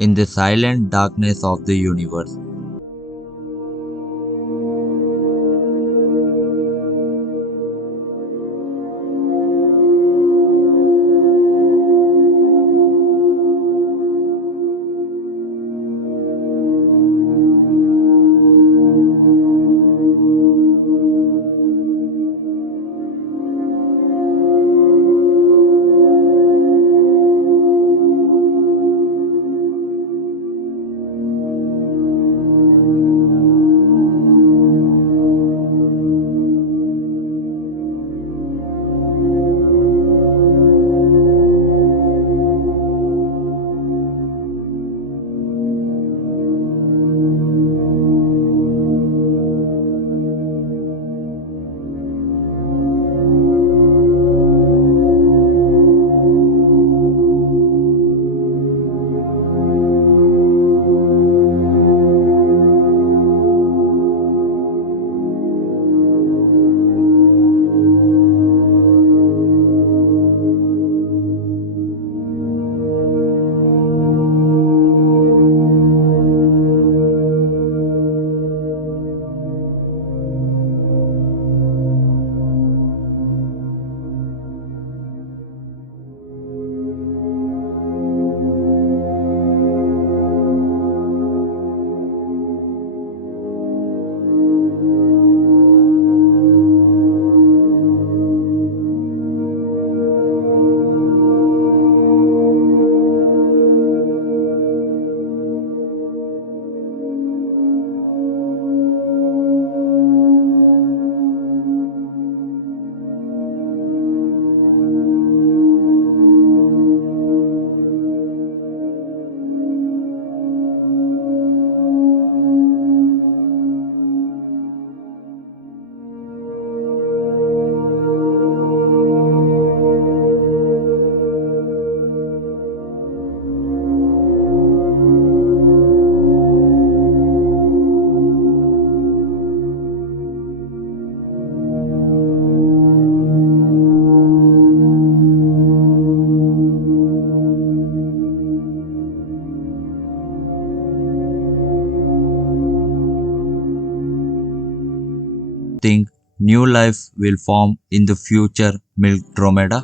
in the silent darkness of the universe. Think new life will form in the future Milkdromeda?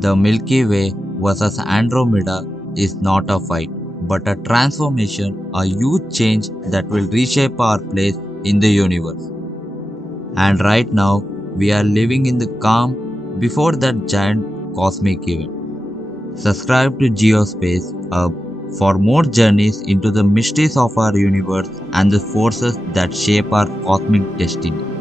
The Milky Way versus Andromeda is not a fight, but a transformation, a huge change that will reshape our place in the universe. And right now, we are living in the calm before that giant cosmic event. Subscribe to Geospace Hub for more journeys into the mysteries of our universe and the forces that shape our cosmic destiny.